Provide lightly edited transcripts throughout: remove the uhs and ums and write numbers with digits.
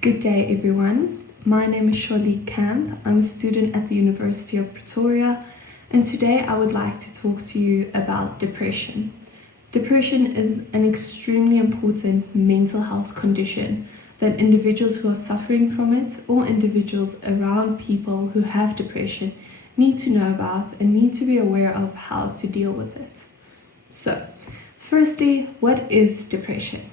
Good day, everyone. My name is C Kamp. I'm a student at the University of Pretoria, and today I would like to talk to you about depression. Depression is an extremely important mental health condition that individuals who are suffering from it or individuals around people who have depression need to know about and need to be aware of how to deal with it. So, firstly, what is depression?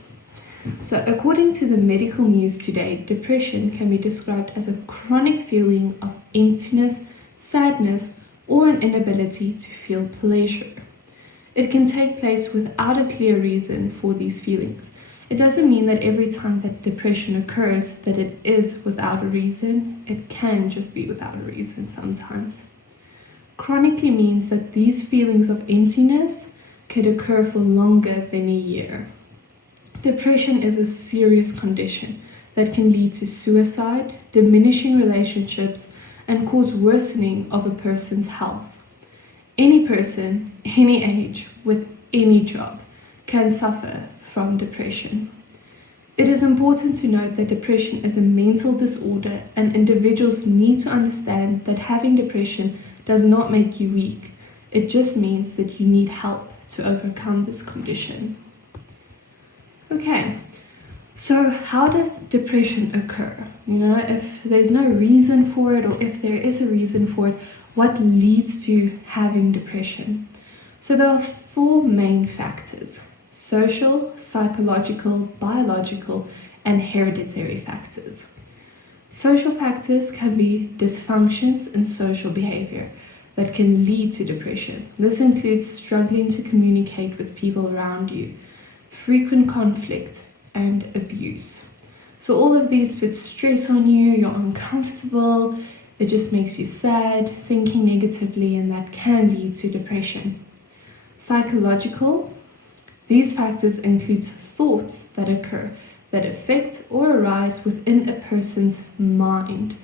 So, according to the medical news today, depression can be described as a chronic feeling of emptiness, sadness, or an inability to feel pleasure. It can take place without a clear reason for these feelings. It doesn't mean that every time that depression occurs that it is without a reason. It can just be without a reason sometimes. Chronically means that these feelings of emptiness could occur for longer than a year. Depression is a serious condition that can lead to suicide, diminishing relationships, and cause worsening of a person's health. Any person, any age, with any job can suffer from depression. It is important to note that depression is a mental disorder, and individuals need to understand that having depression does not make you weak. It just means that you need help to overcome this condition. Okay, so how does depression occur? If there's no reason for it, or if there is a reason for it, what leads to having depression? So there are four main factors: social, psychological, biological, and hereditary factors. Social factors can be dysfunctions in social behavior that can lead to depression. This includes struggling to communicate with people around you, frequent conflict, and abuse. So all of these put stress on you, you're uncomfortable, it just makes you sad, thinking negatively, and that can lead to depression. Psychological, these factors include thoughts that occur that affect or arise within a person's mind.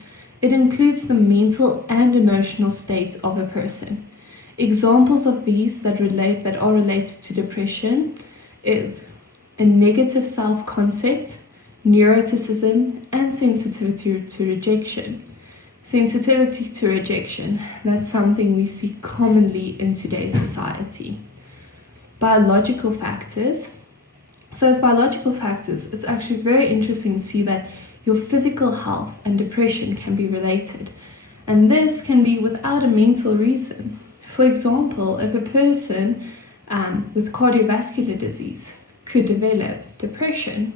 It includes the mental and emotional state of a person. Examples of these that are related to depression is a negative self-concept, neuroticism, and sensitivity to rejection. Sensitivity to rejection, that's something we see commonly in today's society. Biological factors. So with biological factors, it's actually very interesting to see that your physical health and depression can be related. And this can be without a mental reason. For example, if a person with cardiovascular disease could develop depression.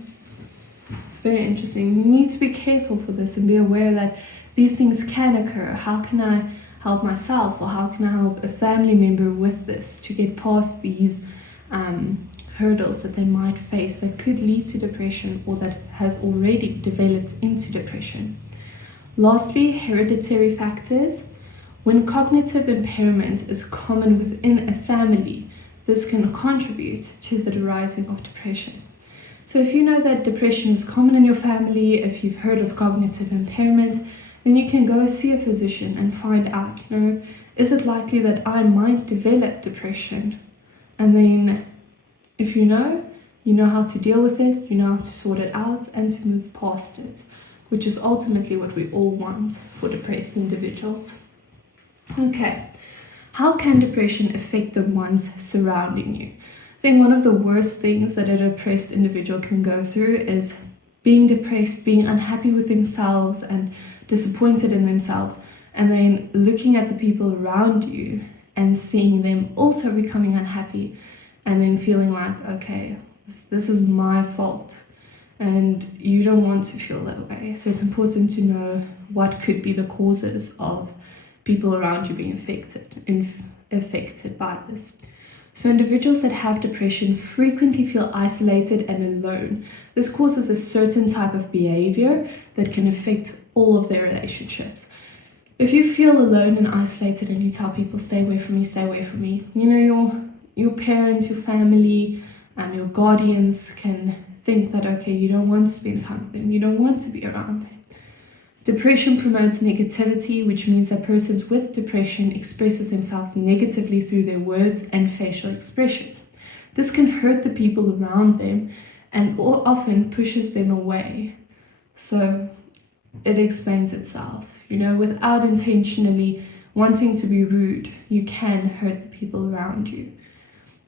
It's very interesting. You need to be careful for this and be aware that these things can occur. How can I help myself, or how can I help a family member with this to get past these hurdles that they might face that could lead to depression or that has already developed into depression? Lastly, hereditary factors. When cognitive impairment is common within a family, this can contribute to the rising of depression. So if you know that depression is common in your family, if you've heard of cognitive impairment, then you can go see a physician and find out, is it likely that I might develop depression? And then if you know how to deal with it, you know how to sort it out and to move past it, which is ultimately what we all want for depressed individuals. Okay. How can depression affect the ones surrounding you? I think one of the worst things that a depressed individual can go through is being depressed, being unhappy with themselves and disappointed in themselves, and then looking at the people around you and seeing them also becoming unhappy, and then feeling like, okay, this is my fault, and you don't want to feel that way. So it's important to know what could be the causes of people around you being affected by this. So individuals that have depression frequently feel isolated and alone. This causes a certain type of behavior that can affect all of their relationships. If you feel alone and isolated and you tell people, stay away from me, your parents, your family, and your guardians can think that, okay, you don't want to spend time with them, you don't want to be around them. Depression promotes negativity, which means that persons with depression expresses themselves negatively through their words and facial expressions. This can hurt the people around them and often pushes them away. So it explains itself. Without intentionally wanting to be rude, you can hurt the people around you.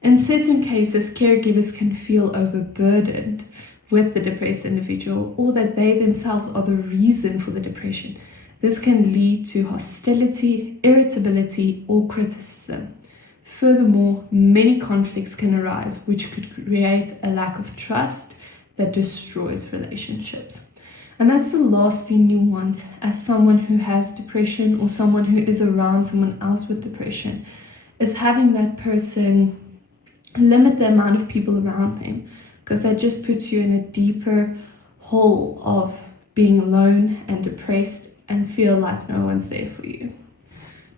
In certain cases, caregivers can feel overburdened with the depressed individual, or that they themselves are the reason for the depression. This can lead to hostility, irritability, or criticism. Furthermore, many conflicts can arise, which could create a lack of trust that destroys relationships. And that's the last thing you want as someone who has depression, or someone who is around someone else with depression, is having that person limit the amount of people around them, because that just puts you in a deeper hole of being alone and depressed and feel like no one's there for you.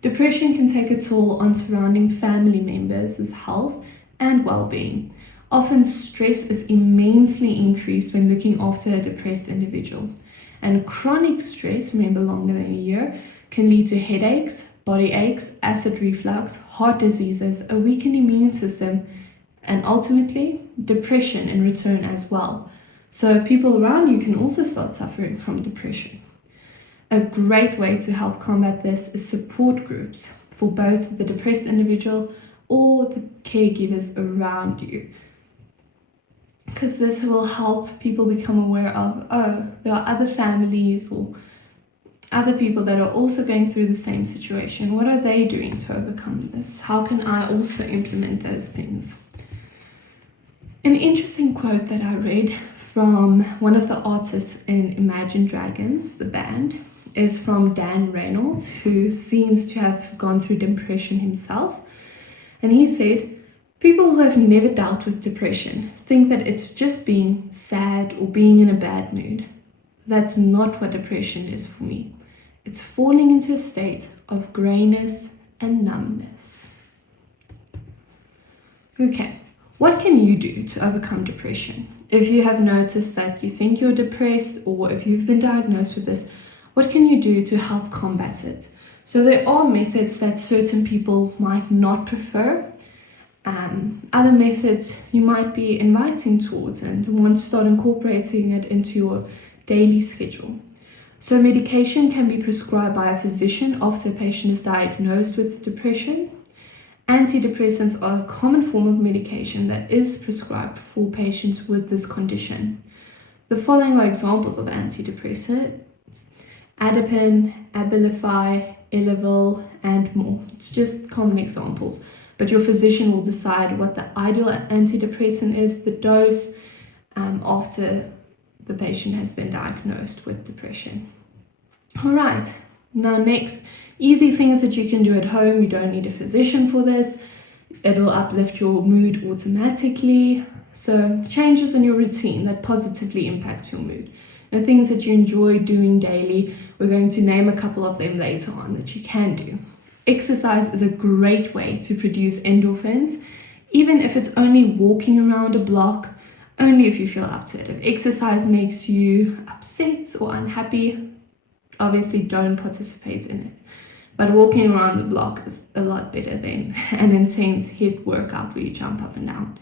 Depression can take a toll on surrounding family members' health and well-being. Often stress is immensely increased when looking after a depressed individual. And chronic stress, remember longer than a year, can lead to headaches, body aches, acid reflux, heart diseases, a weakened immune system, and ultimately depression in return as well. So people around you can also start suffering from depression. A great way to help combat this is support groups for both the depressed individual or the caregivers around you, because this will help people become aware of, there are other families or other people that are also going through the same situation. What are they doing to overcome this? How can I also implement those things? An interesting quote that I read from one of the artists in Imagine Dragons, the band, is from Dan Reynolds, who seems to have gone through depression himself. And he said, "People who have never dealt with depression think that it's just being sad or being in a bad mood. That's not what depression is for me. It's falling into a state of grayness and numbness." Okay. What can you do to overcome depression? If you have noticed that you think you're depressed, or if you've been diagnosed with this, what can you do to help combat it? So there are methods that certain people might not prefer. Other methods you might be inviting towards and want to start incorporating it into your daily schedule. So medication can be prescribed by a physician after a patient is diagnosed with depression. Antidepressants are a common form of medication that is prescribed for patients with this condition. The following are examples of antidepressants: Adapin, Abilify, Elavil, and more. It's just common examples, but your physician will decide what the ideal antidepressant is, the dose, after the patient has been diagnosed with depression. All right, now next, easy things that you can do at home. You don't need a physician for this. It will uplift your mood automatically. So changes in your routine that positively impacts your mood. The things that you enjoy doing daily, we're going to name a couple of them later on that you can do. Exercise is a great way to produce endorphins, even if it's only walking around a block, only if you feel up to it. If exercise makes you upset or unhappy, obviously don't participate in it. But walking around the block is a lot better than an intense HIIT workout where you jump up and down.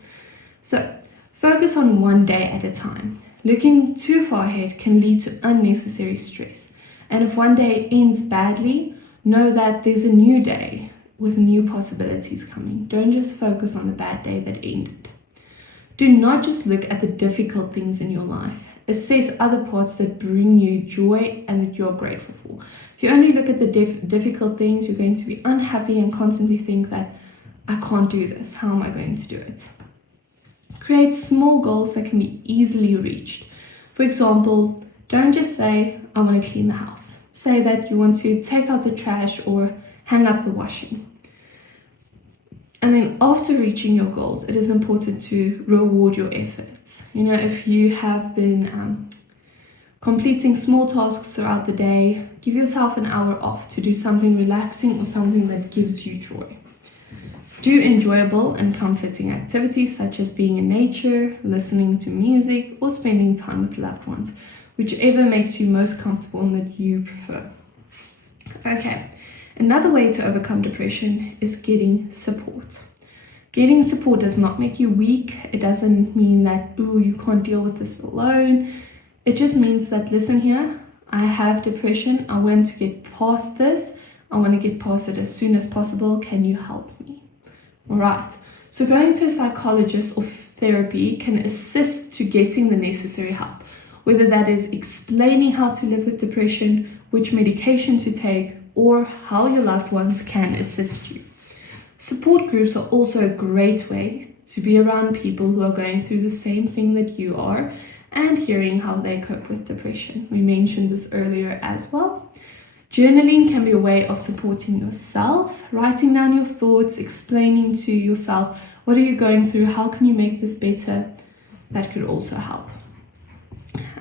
So focus on one day at a time. Looking too far ahead can lead to unnecessary stress. And if one day ends badly, know that there's a new day with new possibilities coming. Don't just focus on the bad day that ended. Do not just look at the difficult things in your life. Assess other parts that bring you joy and that you're grateful for. If you only look at the difficult things, you're going to be unhappy and constantly think that, I can't do this. How am I going to do it? Create small goals that can be easily reached. For example, don't just say, I want to clean the house. Say that you want to take out the trash or hang up the washing. And then after reaching your goals, it is important to reward your efforts. If you have been completing small tasks throughout the day, give yourself an hour off to do something relaxing or something that gives you joy. Do enjoyable and comforting activities such as being in nature, listening to music, or spending time with loved ones, whichever makes you most comfortable and that you prefer. Okay, another way to overcome depression is getting support. Getting support does not make you weak. It doesn't mean that, you can't deal with this alone. It just means that, listen here, I have depression. I want to get past this. I want to get past it as soon as possible. Can you help me? All right. So going to a psychologist or therapy can assist to getting the necessary help, whether that is explaining how to live with depression, which medication to take, or how your loved ones can assist you. Support groups are also a great way to be around people who are going through the same thing that you are and hearing how they cope with depression. We mentioned this earlier as well. Journaling can be a way of supporting yourself, writing down your thoughts, explaining to yourself, what are you going through? How can you make this better? That could also help.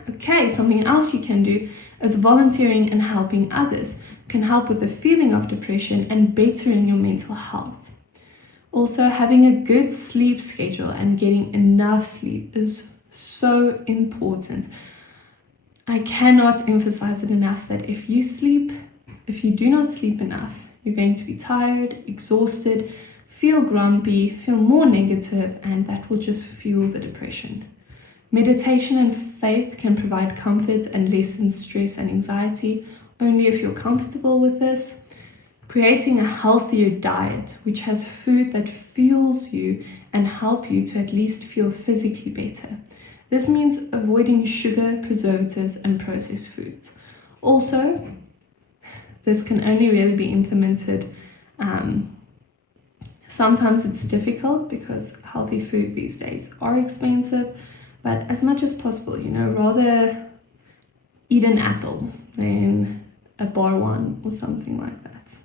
Okay, something else you can do is volunteering and helping others can help with the feeling of depression and bettering your mental health. Also, having a good sleep schedule and getting enough sleep is so important. I cannot emphasize it enough that if you do not sleep enough, you're going to be tired, exhausted, feel grumpy, feel more negative, and that will just fuel the depression. Meditation and faith can provide comfort and lessen stress and anxiety, only if you're comfortable with this. Creating a healthier diet, which has food that fuels you and help you to at least feel physically better. This means avoiding sugar, preservatives, and processed foods. Also, this can only really be implemented. Sometimes it's difficult because healthy food these days are expensive, but as much as possible, rather eat an apple than a bar one or something like that.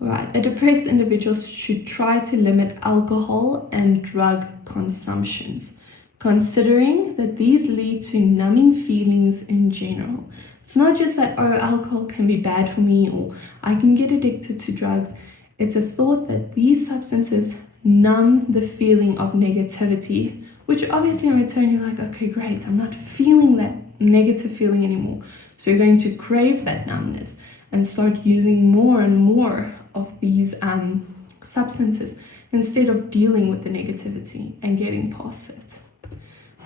All right, a depressed individual should try to limit alcohol and drug consumptions, considering that these lead to numbing feelings in general. It's not just that, alcohol can be bad for me or I can get addicted to drugs. It's a thought that these substances numb the feeling of negativity, which obviously in return you're like, okay, great, I'm not feeling that negative feeling anymore. So you're going to crave that numbness and start using more and more of these substances instead of dealing with the negativity and getting past it.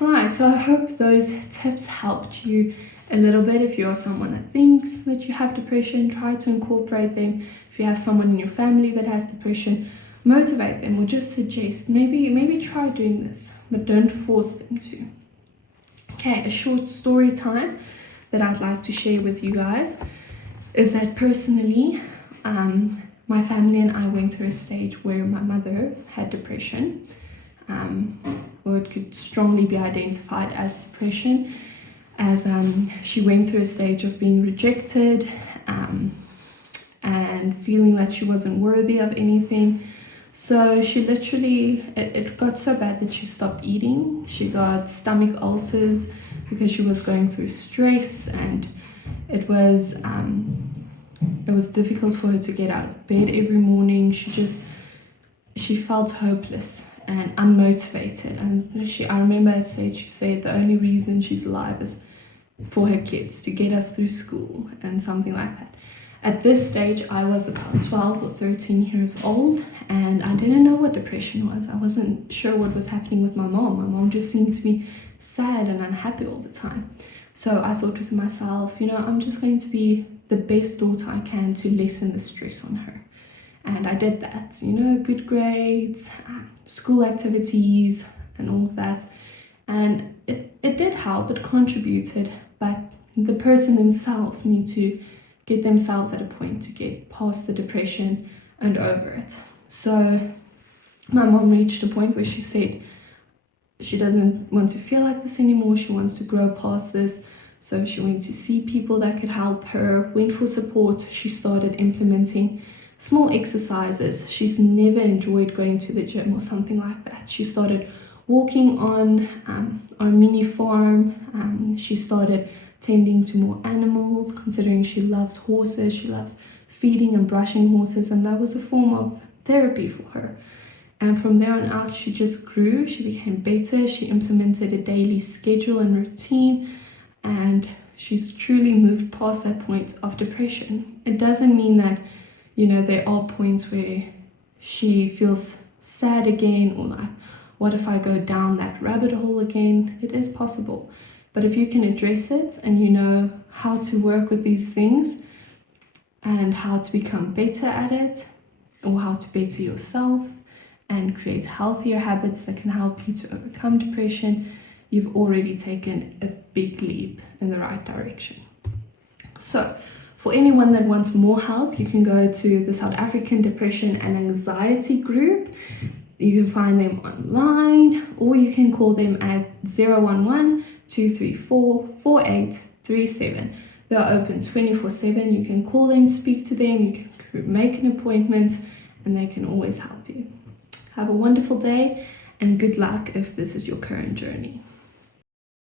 Right, so I hope those tips helped you a little bit. If you are someone that thinks that you have depression, try to incorporate them. If you have someone in your family that has depression, motivate them or just suggest, maybe try doing this, but don't force them to. Okay, a short story time that I'd like to share with you guys is that personally, my family and I went through a stage where my mother had depression. Or it could strongly be identified as depression, as she went through a stage of being rejected and feeling that she wasn't worthy of anything. So she literally, it got so bad that she stopped eating. She got stomach ulcers because she was going through stress, and it was difficult for her to get out of bed every morning. She felt hopeless and unmotivated, and I remember at a stage she said the only reason she's alive is for her kids, to get us through school and something like that. At this stage I was about 12 or 13 years old, and I didn't know what depression was. I wasn't sure what was happening with my mom. My mom just seemed to be sad and unhappy all the time. So I thought with myself, I'm just going to be the best daughter I can to lessen the stress on her. And I did that, good grades, school activities and all of that. And it did help, it contributed, but the person themselves need to get themselves at a point to get past the depression and over it. So my mom reached a point where she said she doesn't want to feel like this anymore. She wants to grow past this. So she went to see people that could help her, went for support. She started implementing small exercises. She's never enjoyed going to the gym or something like that. She started walking on our mini farm. She started tending to more animals, considering she loves horses. She loves feeding and brushing horses, and that was a form of therapy for her. And from there on out, she just grew. She became better. She implemented a daily schedule and routine, and she's truly moved past that point of depression. It doesn't mean that there are points where she feels sad again, or like, what if I go down that rabbit hole again? It is possible. But if you can address it and you know how to work with these things and how to become better at it, or how to better yourself and create healthier habits that can help you to overcome depression, you've already taken a big leap in the right direction. So, for anyone that wants more help, you can go to the South African Depression and Anxiety Group. You can find them online, or you can call them at 011-234-4837. They're open 24/7. You can call them, speak to them, you can make an appointment, and they can always help you. Have a wonderful day, and good luck if this is your current journey.